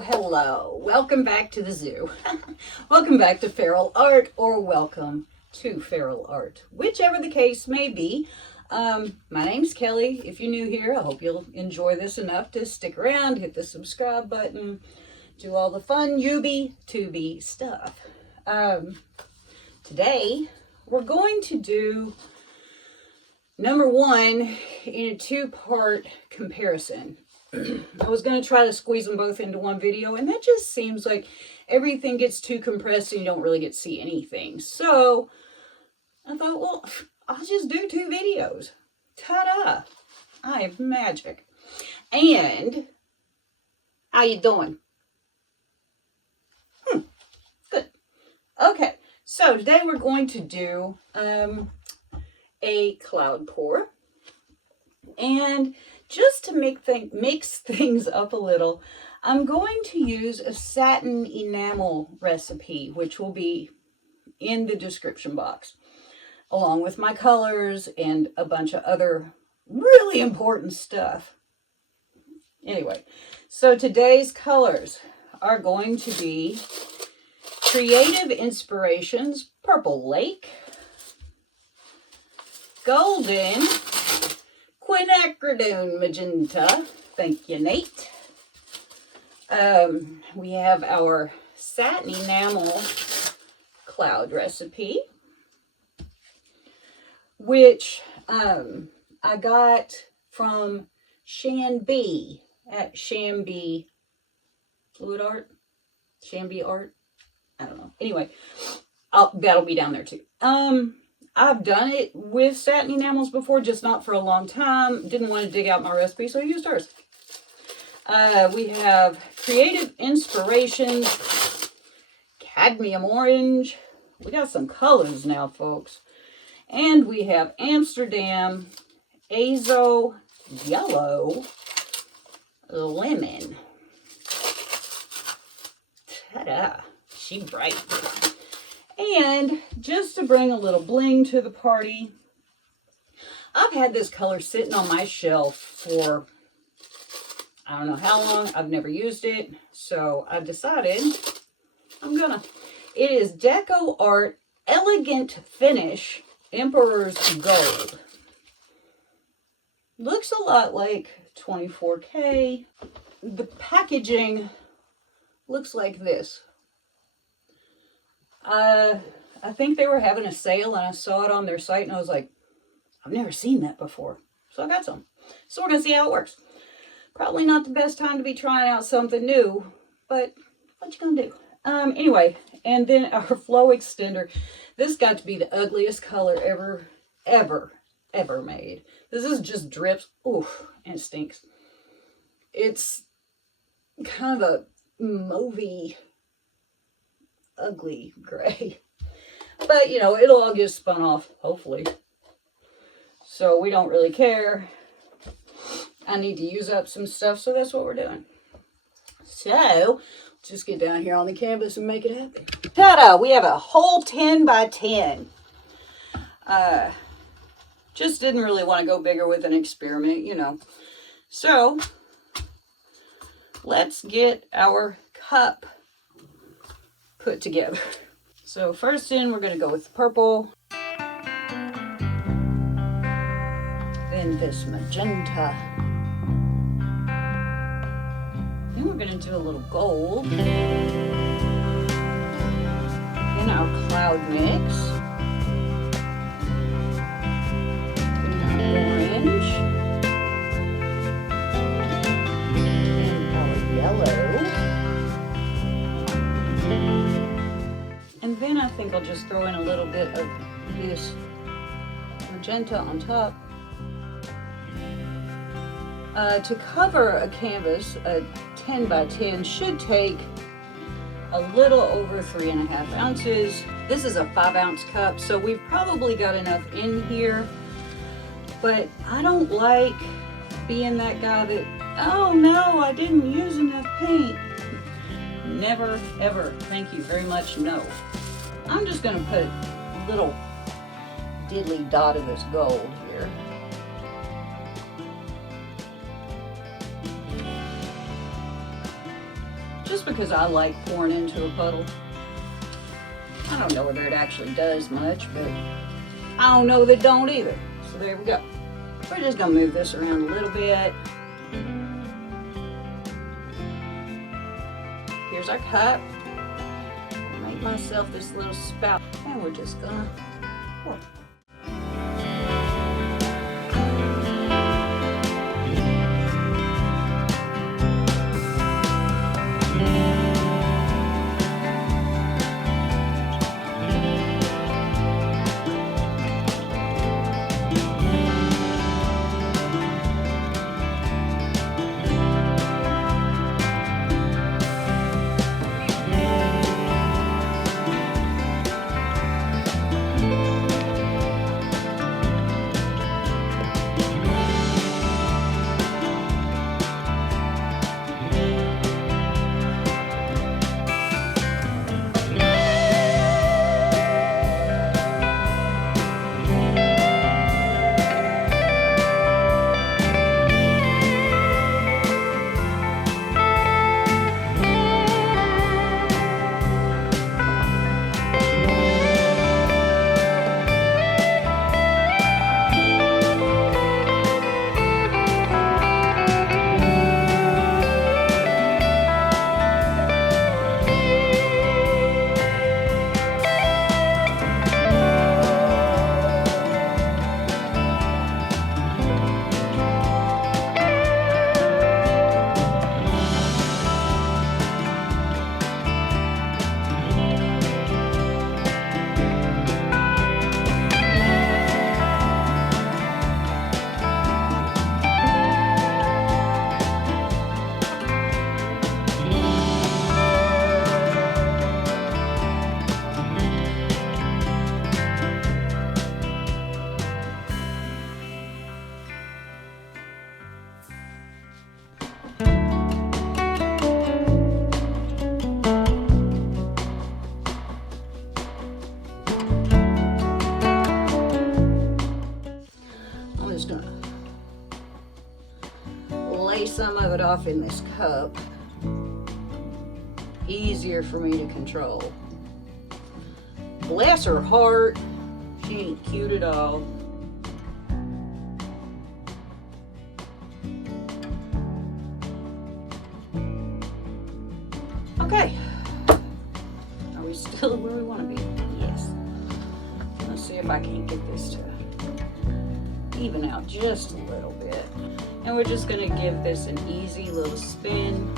Hello. Welcome back to the zoo. Welcome back to Feral Art, or welcome to Feral Art, whichever the case may be. My name's Kelly. If you're new here, I hope you'll enjoy this enough to stick around, hit the subscribe button, do all the fun to-be stuff. Today, we're going to do number one in a two-part comparison. I was going to try to squeeze them both into one video, and that just seems like everything gets too compressed and you don't really get to see anything. So I thought, well, I'll just do two videos. Ta-da! I am magic. And how you doing? Good. Okay, so today we're going to do a cloud pour. And just to mix things up a little, I'm going to use a satin enamel recipe, which will be in the description box, along with my colors and a bunch of other really important stuff. Anyway, so today's colors are going to be Creative Inspirations Purple Lake, Golden Quinacridone Magenta. Thank you, Nate. We have our satin enamel cloud recipe, which I got from Shanby at Shanby Fluid Art, Shanby Art. I don't know. Anyway, that'll be down there too. I've done it with satin enamels before, just not for a long time. Didn't want to dig out my recipe, so I used hers. We have Creative Inspirations Cadmium Orange. We got some colors now, folks. And we have Amsterdam Azo Yellow Lemon. Ta-da! She bright. And just to bring a little bling to the party, I've had this color sitting on my shelf for I don't know how long. I've never used it, so I decided it is Deco Art Elegant Finish Emperor's Gold. Looks a lot like 24K. The packaging looks like this. I think they were having a sale and I saw it on their site and I was like, I've never seen that before. So I got some. So we're going to see how it works. Probably not the best time to be trying out something new, but what you going to do? Anyway, and then our flow extender. This got to be the ugliest color ever made. This is just drips. Oof, and it stinks. It's kind of a mauvey, ugly gray, but you know, it'll all get spun off, hopefully, so we don't really care. I need to use up some stuff, so that's what we're doing. So just get down here on the canvas and make it happen. Ta-da! We have a whole 10 by 10. Just didn't really want to go bigger with an experiment, you know. So let's get our cup put together. So first in, we're going to go with the purple, then this magenta, then we're going to do a little gold, then our cloud mix, then our orange, and our yellow. And then I think I'll just throw in a little bit of this magenta on top. To cover a canvas, a 10 by 10 should take a little over 3.5 ounces. This is a 5-ounce cup, so we've probably got enough in here. But I don't like being that guy that, oh no, I didn't use enough paint. Never, ever. Thank you very much. No. I'm just going to put a little diddly dot of this gold here. just because I like pouring into a puddle. I don't know whether it actually does much, but I don't know that it don't either. So there we go. We're just gonna move this around a little bit. Here's our cup. Make myself this little spout, and we're just gonna pour. Some of it off in this cup. Easier for me to control. Bless her heart, she ain't cute at all. Okay, are we still where we want to be? Yes. Let's see if I can get this to even out just a little bit. And we're just gonna give this an easy little spin.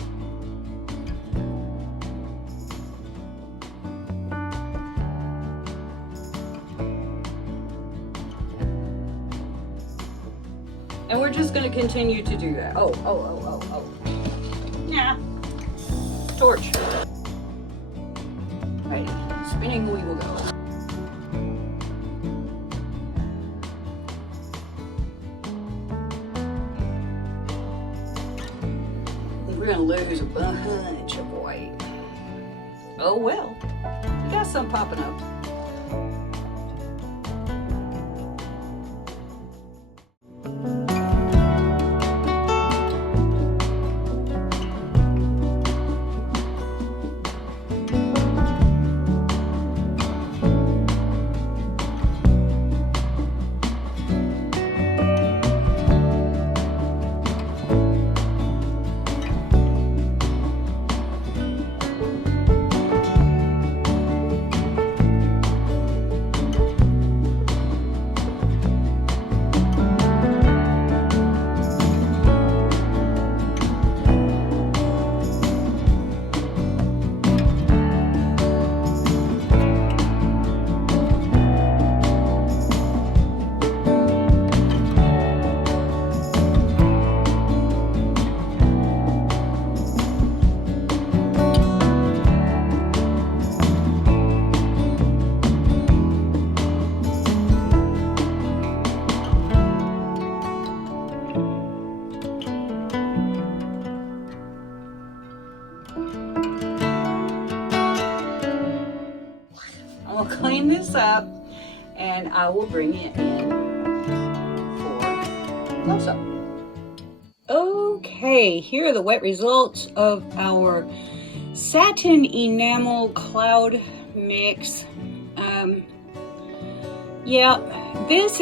And we're just gonna continue to do that. Oh. Yeah. Torch. Right, spinning we will go. We're gonna lose a bunch of weight. Oh well, you got some popping up. I'm gonna clean this up and I will bring it in for close-up. Okay, here are the wet results of our satin enamel cloud mix. Yeah, this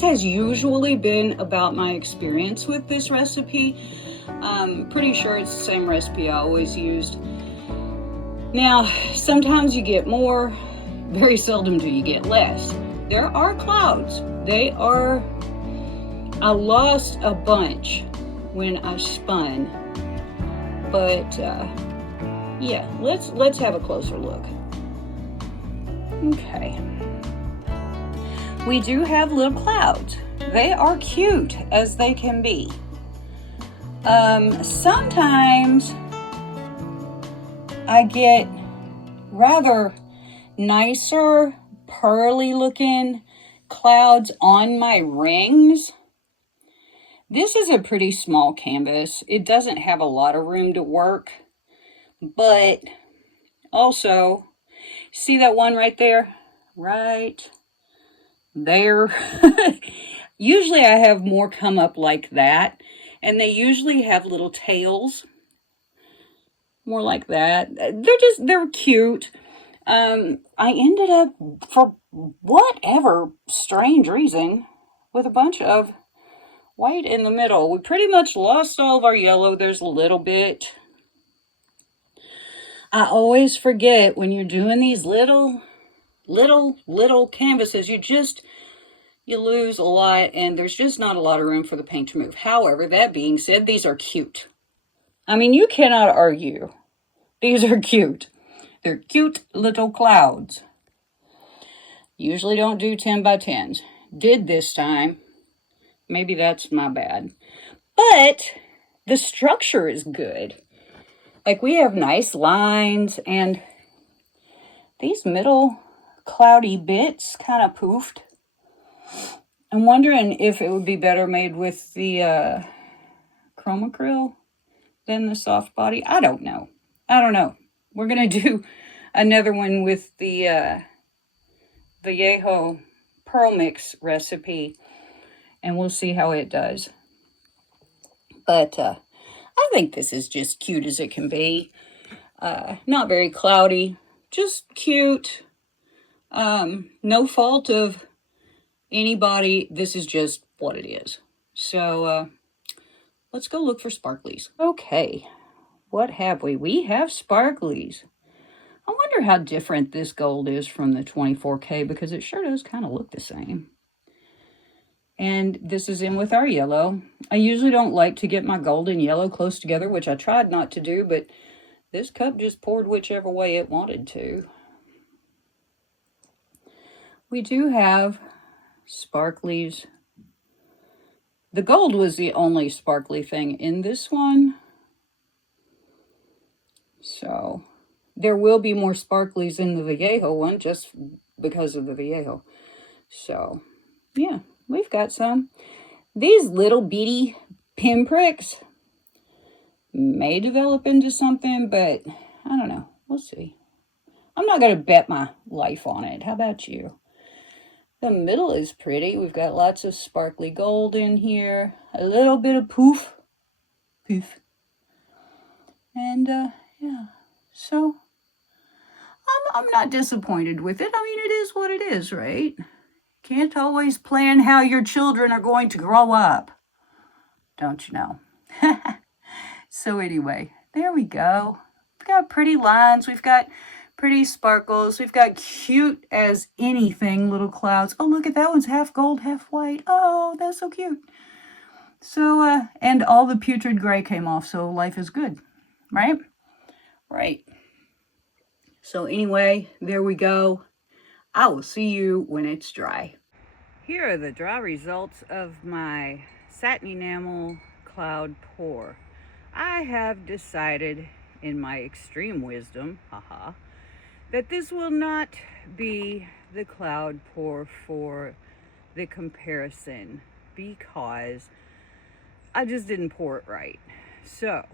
has usually been about my experience with this recipe. Pretty sure it's the same recipe I always used. Now, sometimes you get more, very seldom do you get less. There are clouds. I lost a bunch when I spun, but yeah, let's have a closer look. Okay. We do have little clouds. They are cute as they can be. Sometimes I get rather nicer, pearly looking clouds on my rings. This is a pretty small canvas. It doesn't have a lot of room to work, but also, see that one right there? Right there. Usually I have more come up like that, and they usually have little tails, more like that. They're cute. I ended up, for whatever strange reason, with a bunch of white in the middle. We pretty much lost all of our yellow. There's a little bit. I always forget when you're doing these little canvases, you lose a lot, and there's just not a lot of room for the paint to move. However, that being said, these are cute. I mean, you cannot argue. These are cute. They're cute little clouds. Usually don't do 10 by 10s. Did this time. Maybe that's my bad. But the structure is good. Like, we have nice lines, and these middle cloudy bits kind of poofed. I'm wondering if it would be better made with the chromacryl than the soft body. I don't know. We're going to do another one with the a.k.a. pearl mix recipe, and we'll see how it does. But I think this is just cute as it can be. Not very cloudy, just cute. No fault of anybody. This is just what it is. So let's go look for sparklies. Okay, what have we? We have sparklies. I wonder how different this gold is from the 24K, because it sure does kind of look the same. And this is in with our yellow. I usually don't like to get my gold and yellow close together, which I tried not to do, but this cup just poured whichever way it wanted to. We do have sparklies. The gold was the only sparkly thing in this one. So there will be more sparklies in the Vallejo one, just because of the Vallejo. So yeah, we've got some. These little bitty pinpricks may develop into something, but I don't know. We'll see. I'm not going to bet my life on it. How about you? The middle is pretty. We've got lots of sparkly gold in here. A little bit of poof. And yeah. So I'm not disappointed with it. I mean, it is what it is, right? Can't always plan how your children are going to grow up. Don't you know? So anyway, there we go. We've got pretty lines. We've got pretty sparkles. We've got cute as anything little clouds. Oh, look at that one's half gold, half white. Oh, that's so cute. So, and all the putrid gray came off, so life is good, right? Right. So anyway, there we go. I will see you when it's dry. Here are the dry results of my satin enamel cloud pour. I have decided, in my extreme wisdom, that this will not be the cloud pour for the comparison, because I just didn't pour it right. So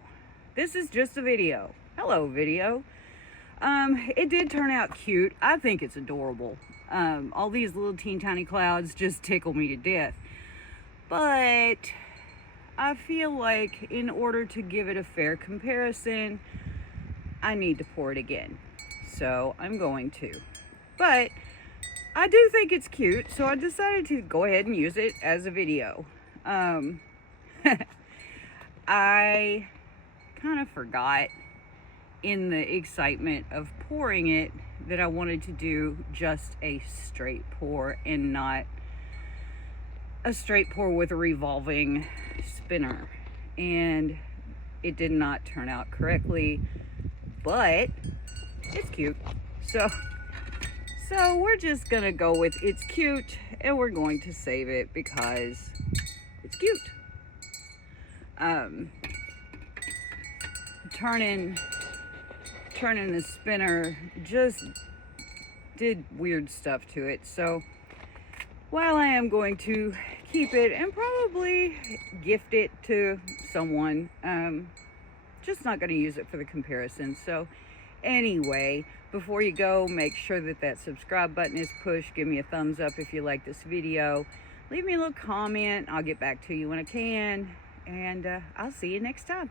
this is just a video. Hello, video. It did turn out cute. I think it's adorable. All these little teeny tiny clouds just tickle me to death. But I feel like in order to give it a fair comparison, I need to pour it again. So I'm going to. But I do think it's cute, so I decided to go ahead and use it as a video. I kind of forgot in the excitement of pouring it that I wanted to do just a straight pour and not a straight pour with a revolving spinner. And it did not turn out correctly, but it's cute. So we're just gonna go with it's cute, and we're going to save it because it's cute. Turning the spinner just did weird stuff to it. So while I am going to keep it and probably gift it to someone, just not going to use it for the comparison. So anyway, before you go, make sure that subscribe button is pushed. Give me a thumbs up if you like this video. Leave me a little comment. I'll get back to you when I can. And I'll see you next time.